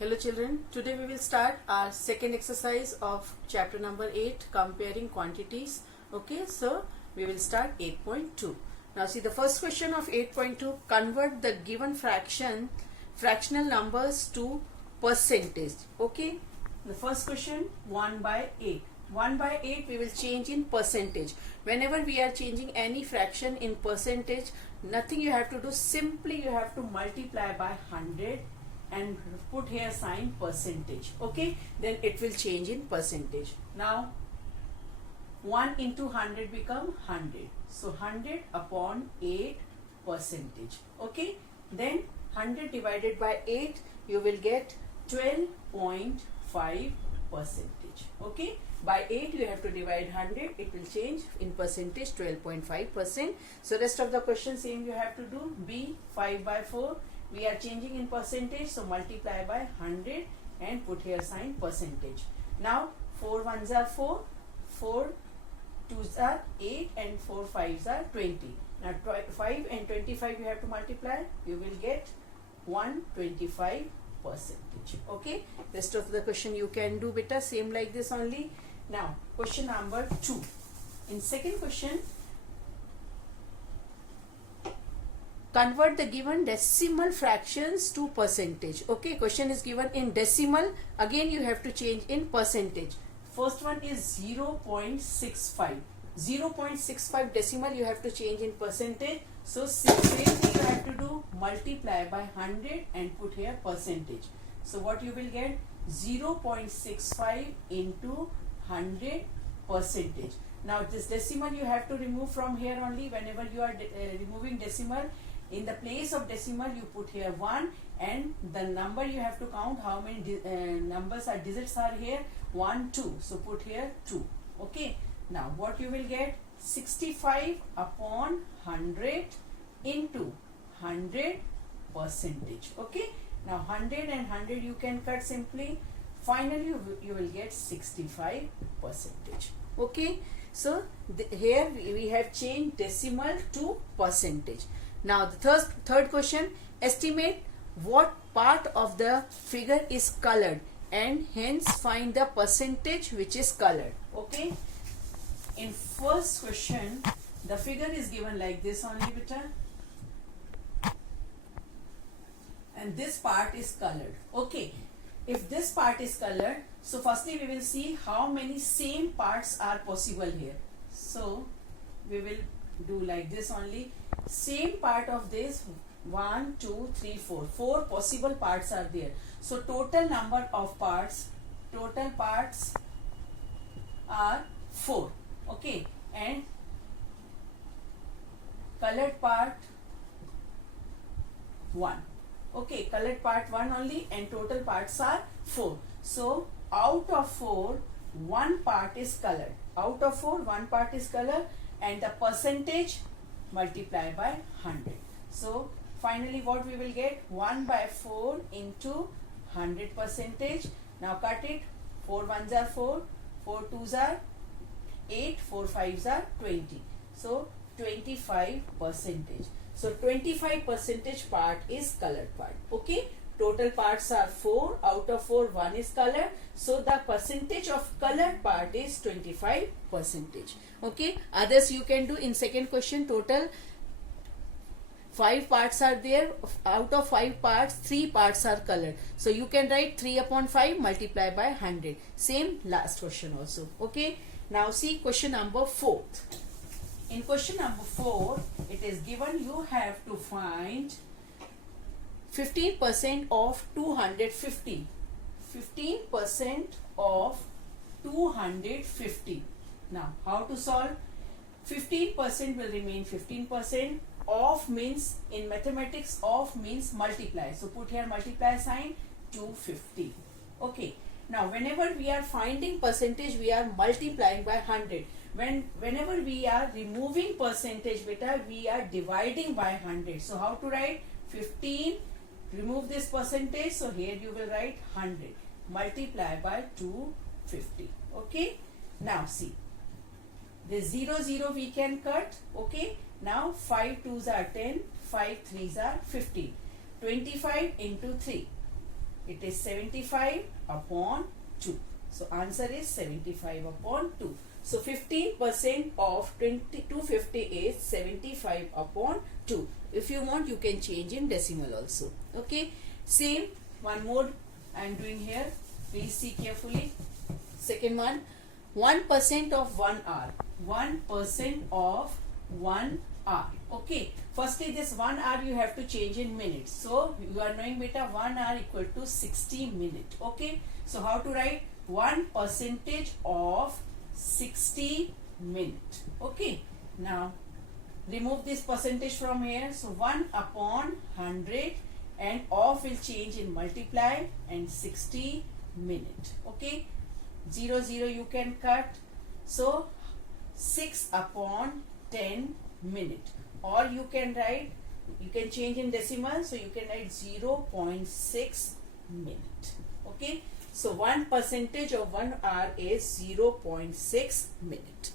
Hello children, today we will start our second exercise of chapter number 8, comparing quantities. Okay, so we will start 8.2. Now see the first question of 8.2, convert the given fractional numbers to percentage. Okay, the first question 1 by 8. 1 by 8 we will change in percentage. Whenever we are changing any fraction in percentage, nothing you have to do, simply you have to multiply by 100 and put here sign percentage. Okay, then it will change in percentage. Now 1 into 100 become 100, so 100 upon 8 percentage. Okay, then 100 divided by 8 you will get 12.5 percentage. Okay, by 8 you have to divide 100, it will change in percentage 12.5%. so rest of the question same you have to do. B 5 by 4 we are changing in percentage, so multiply by 100 and put here sign percentage. Now 4 ones are 4, 4 twos are 8 and 4 fives are 20. Now 5 and 25 you have to multiply, you will get 125 percentage. Okay, rest of the question you can do beta same like this only. Now question number 2. In second question, convert the given decimal fractions to percentage. Okay, question is given in decimal, again you have to change in percentage. First one is 0.65. 0.65 decimal you have to change in percentage, so same thing you have to do, multiply by 100 and put here percentage. So what you will get, 0.65 into 100 percentage. Now this decimal you have to remove from here only. Whenever you are removing decimal, in the place of decimal you put here 1 and the number you have to count how many numbers are digits are here, 1 2, so put here 2. Okay, now what you will get, 65 upon 100 into 100 percentage. Okay, now 100 and 100 you can cut simply, finally you will get 65 percentage. Okay, so here we have changed decimal to percentage. Now the third question, estimate what part of the figure is colored and hence find the percentage which is colored. Okay, in first question the figure is given like this only beta, and this part is colored. Okay, if this part is colored, so firstly we will see how many same parts are possible here. So we will do like this only, same part of this 1 2 3 4, 4 possible parts are there. So total number of parts, total parts are 4. Okay, and colored part 1. Okay, colored part 1 only and total parts are 4. So out of 4 one part is colored, out of 4 one part is colored, and the percentage multiply by 100. So finally what we will get, 1 by 4 into 100 percentage. Now cut it, 4 ones are 4, 4 twos are 8, 4 fives are 20, so 25 percentage. So 25 percentage part is colored part. Okay, total parts are 4, out of 4 1 is colored, so the percentage of colored part is 25 percentage. Okay, others you can do in second question, total 5 parts are there, out of 5 parts 3 parts are colored, so you can write 3 upon 5 multiply by 100, same last question also. Okay, now see question number 4. In question number 4 it is given you have to find 15% of 250. 15% of 250. Now how to solve? 15% will remain 15%. Of means, in mathematics of means multiply, so put here multiply sign, 250. Okay, now whenever we are finding percentage we are multiplying by 100. Whenever we are removing percentage beta, we are dividing by 100. So how to write? 15, remove this percentage, so here you will write 100 multiply by 250. Okay, now see, this 0 0 we can cut. Okay, now 5 twos are 10, 5 threes are 15, 25 into 3, It is 75 upon 2. So answer is 75 upon 2. So 15% of 250 is 75 upon 2. If you want, you can change in decimal also. Okay. Same, one more I am doing here. Please see carefully. Second one, 1% of 1 hour. 1% of 1 hour. Okay. Firstly, this 1 hour you have to change in minutes. So you are knowing beta 1 hour equal to 60 minutes. Okay. So how to write? 1% of 60 minutes. Okay. Now remove this percentage from here. So 1 upon 100 and of will change in multiply and 60 minutes. Okay. 0 0 you can cut. So 6 upon 10 minutes, or you can write, you can change in decimal, so you can write 0.6 minute. Okay. So 1% of 1 hour is 0.6 minute.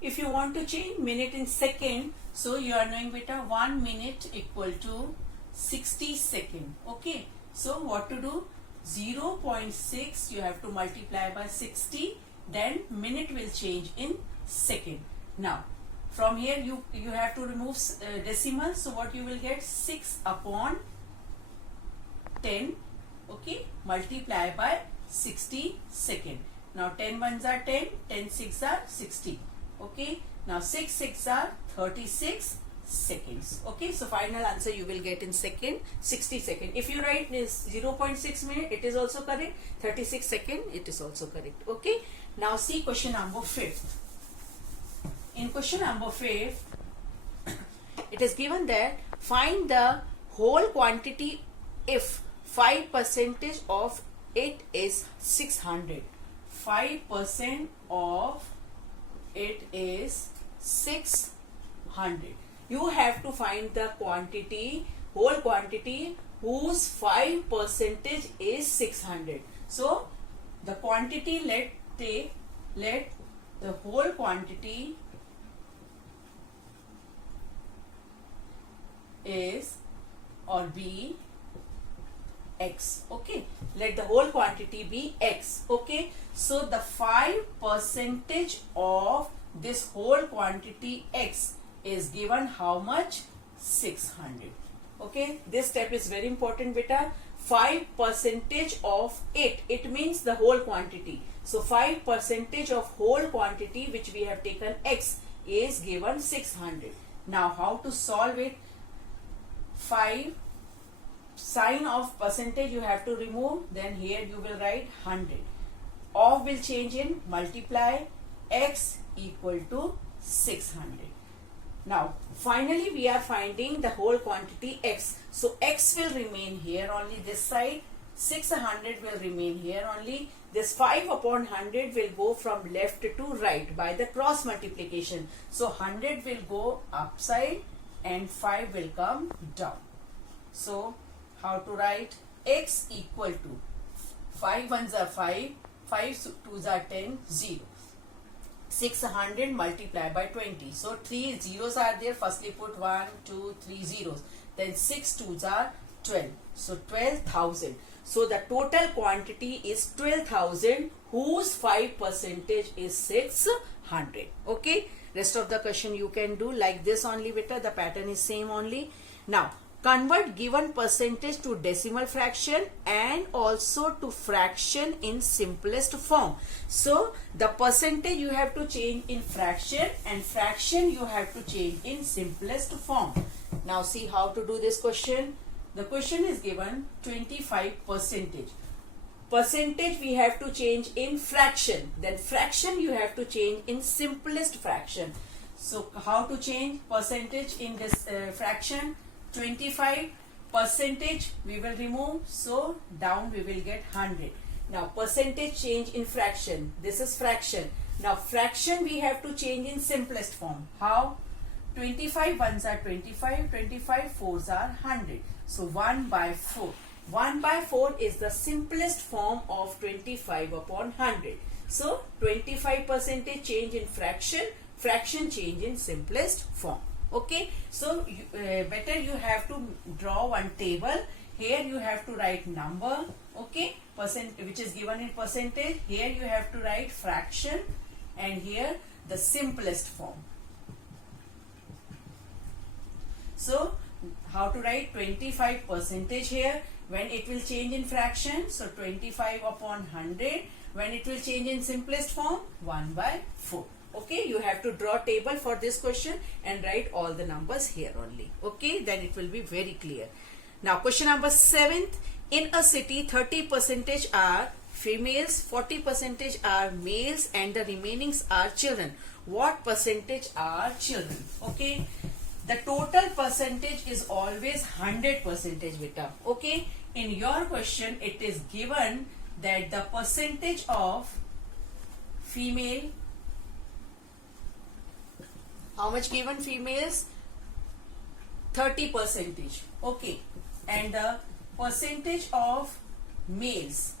If you want to change minute in second, so you are knowing beta 1 minute equal to 60 second. Okay. So what to do? 0.6 you have to multiply by 60, then minute will change in second. Now from here you have to remove decimal, so what you will get? 6 upon 10, okay, multiply by 60 second. Now 10 ones are 10, 10 6 are 60. Okay. Now 6 6 are 36 seconds. Okay. So final answer you will get in second, 60 second. If you write this 0.6 minute, it is also correct. 36 second, it is also correct. Okay. Now see question number 5. In question number 5, it is given that find the whole quantity if 5% of it is 600. 5% of it is 600. You have to find the quantity, whole quantity whose 5% is 600. So the quantity, let the whole quantity is or be x. Okay. Let the whole quantity be x. Okay. So the 5% of this whole quantity x is given how much? 600. Okay. This step is very important beta. 5% of it means the whole quantity. So 5% of whole quantity which we have taken x is given 600. Now how to solve it? 5 sign of percentage you have to remove, then here you will write 100. Of will change in multiply, x equal to 600. Now finally we are finding the whole quantity x. So x will remain here only this side, 600 will remain here only. This 5 upon 100 will go from left to right by the cross multiplication. So 100 will go upside and 5 will come down. So how to write? X equal to 5 ones are 5, 5 twos are 10, 0. 600 multiplied by 20. So 3 zeros are there. Firstly put 1, 2, 3 zeros. Then 6 twos are 12. So 12,000. So the total quantity is 12,000 whose 5% is 600. Okay. Rest of the question you can do like this only beta. The pattern is same only. Now convert given percentage to decimal fraction and also to fraction in simplest form. So the percentage you have to change in fraction and fraction you have to change in simplest form. Now see how to do this question. The question is given 25%. Percentage we have to change in fraction. Then fraction you have to change in simplest fraction. So how to change percentage in this fraction? 25% we will remove, so down we will get 100. Now percentage change in fraction. This is fraction. Now fraction we have to change in simplest form. How? 25 ones are 25, 25 fours are 100. So 1 by 4. 1 by 4 is the simplest form of 25 upon 100. So 25% change in fraction, fraction change in simplest form. Okay, so better you have to draw one table. here you have to write number, okay, percent, which is given in percentage. Here you have to write fraction, and here the simplest form. So how to write 25 percentage here when it will change in fraction? So 25 upon 100. When it will change in simplest form, 1 by 4. Okay, you have to draw table for this question and write all the numbers here only. Okay, then it will be very clear. Now question number 7th. In a city, 30% are females, 40% are males, and the remainings are children. What percentage are children? Okay, the total percentage is always 100%, beta. Okay, in your question it is given that the percentage of female, how much given? Females 30%. Okay, and the percentage of males,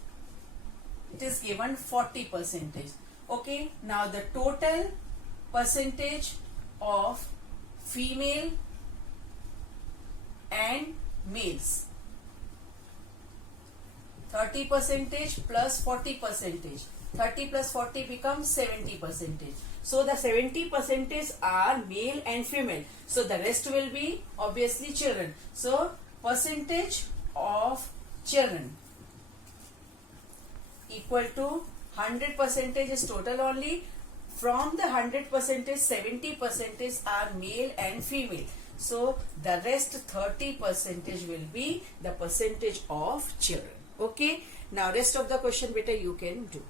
it is given 40%. Okay, now the total percentage of female and males, 30% plus 40%. 30 plus 40 becomes 70%. So the 70% are male and female. So the rest will be obviously children. So percentage of children equal to 100% is total only. From the 100%, 70% are male and female. So the rest 30% will be the percentage of children. Okay. Now rest of the question beta you can do.